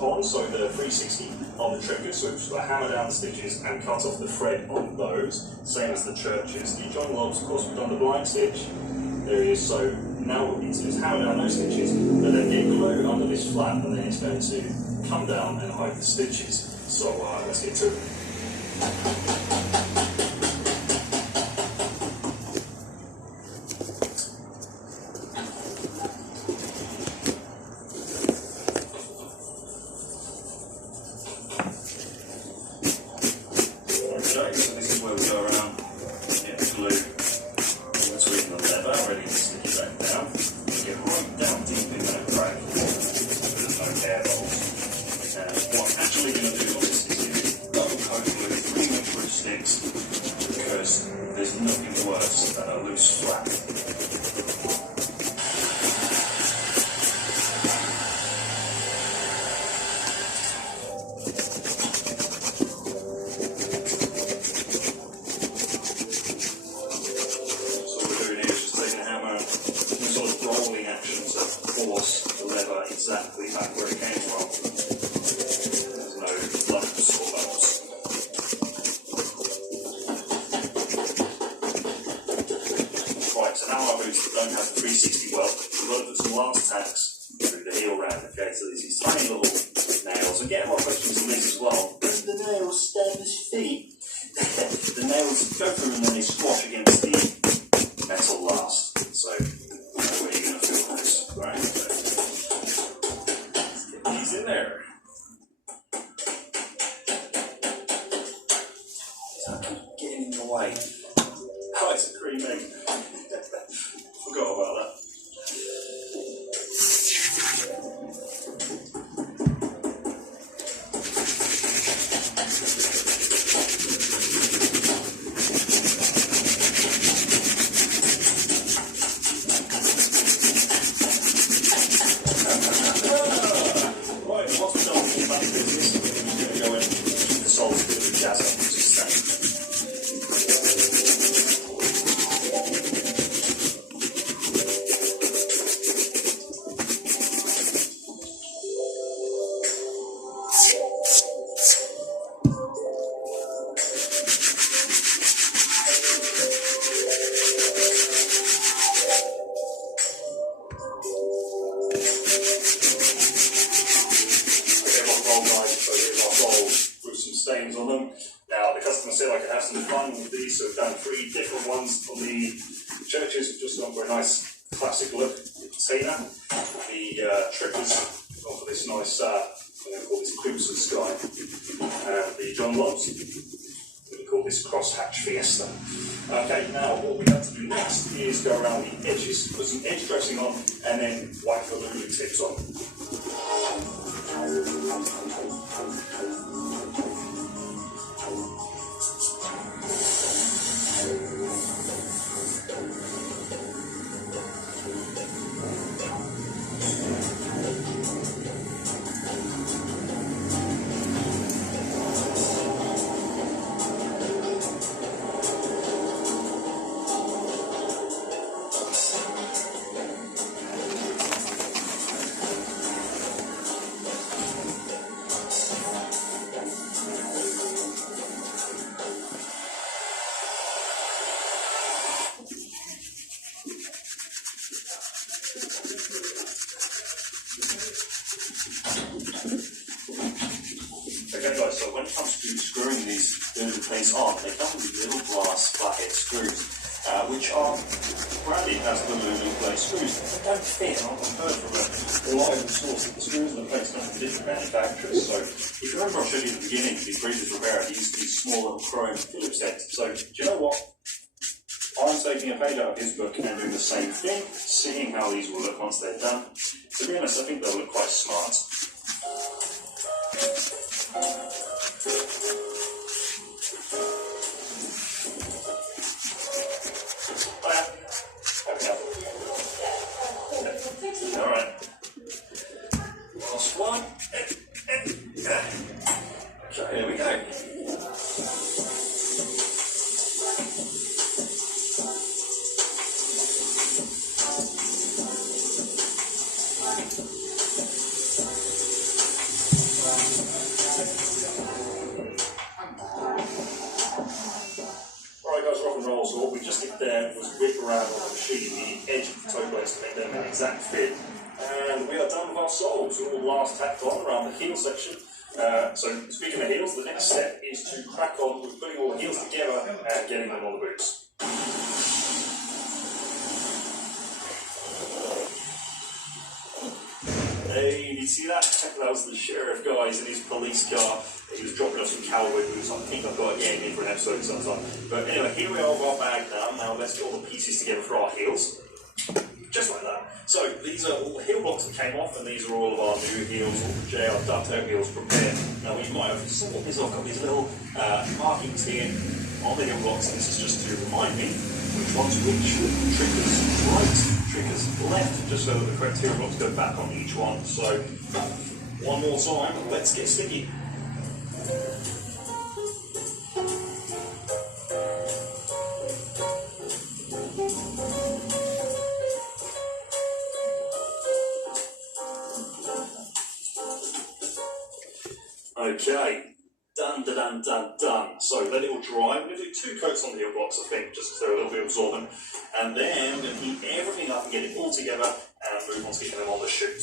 on, so the 360 on the trigger, so we've just got to hammer down the stitches and cut off the thread on those, same as the churches. The John Lobs, of course, we've done the blind stitch. There he is, so now what we need to do is hammer down those stitches, but then get glue under this flap, and then it's going to come down and hide the stitches. So let's get to it. Okay, so this is where we go around, get the glue between the lever, ready to stick it back down, and get right down deep in that crack, so there's no air bubbles. And what I'm actually going to do on this is use double coat glue pretty much where it sticks, because there's nothing worse than a loose flap. Force the lever exactly back where it came from. There's no lumps or bumps. Right, so now our boots that don't have the 360 welt, we've got to put some last tacks through the heel round. Okay, so there's these tiny little nails, and get a lot of questions on this as well. Does the nails stand as feet? The nails go through and then they squash against the metal last. So where you're going to feel those. Right, so let's get these in there. Getting in the way. Oh, it's a cream egg. Forgot about that. Stains on them. Now the customer said I could have some fun with these, so we've done 3 different ones on the churches. We've just gone for a nice classic look with patina. The trippers gone for this nice, I'm going to call this Crimson Sky. The John Lobs, I'm going to call this Crosshatch Fiesta. Okay, now what we have to do next is go around the edges, put some edge dressing on, and then wipe the lulu tips on. Okay guys, so when it comes to screwing these things on, they come with little glass flathead screws, which are branded as the Lulu plate screws. They don't fit, and I've heard from a reliable source that the screws and the plates come from different manufacturers. So if you remember I showed you at the beginning, the previous repair, I used these small little chrome Phillips heads. So do you know what? I'm taking a page out of his book and doing the same thing, seeing how these will look once they're done. To be honest, I think they'll look quite smart. Alright. Last one. Okay, here we go. Alright guys, rock and roll. So what we just did there was whip around on the machine the edge of the toe plates to make them an exact fit. And we are done with our soles. All the last tacked on around the heel section. So speaking of heels, the next step is to crack on with putting all the heels together and getting them on the boots. Hey, did you see that? That was the sheriff guys in his police car. He was dropping off some cowboy boots. I think I've got a game in for an episode sometime. But anyway, here we are with our bag done. Now let's get all the pieces together for our heels. Just like that. So these are all the heel blocks that came off, and these are all of our new heels, all the JR dovetail heels prepared. Now we might have somewhat these off, got these little markings here on the heel blocks, and this is just to remind me which one's which. Triggers right, triggers left, just so that the correct heel blocks go back on each one. So one more time, let's get sticky. Okay, done. So let it all dry. We're going to do 2 coats on the heel blocks, I think, just because they're a little bit absorbent. And then we're going to heat everything up and get it all together and move on to getting them on the chute.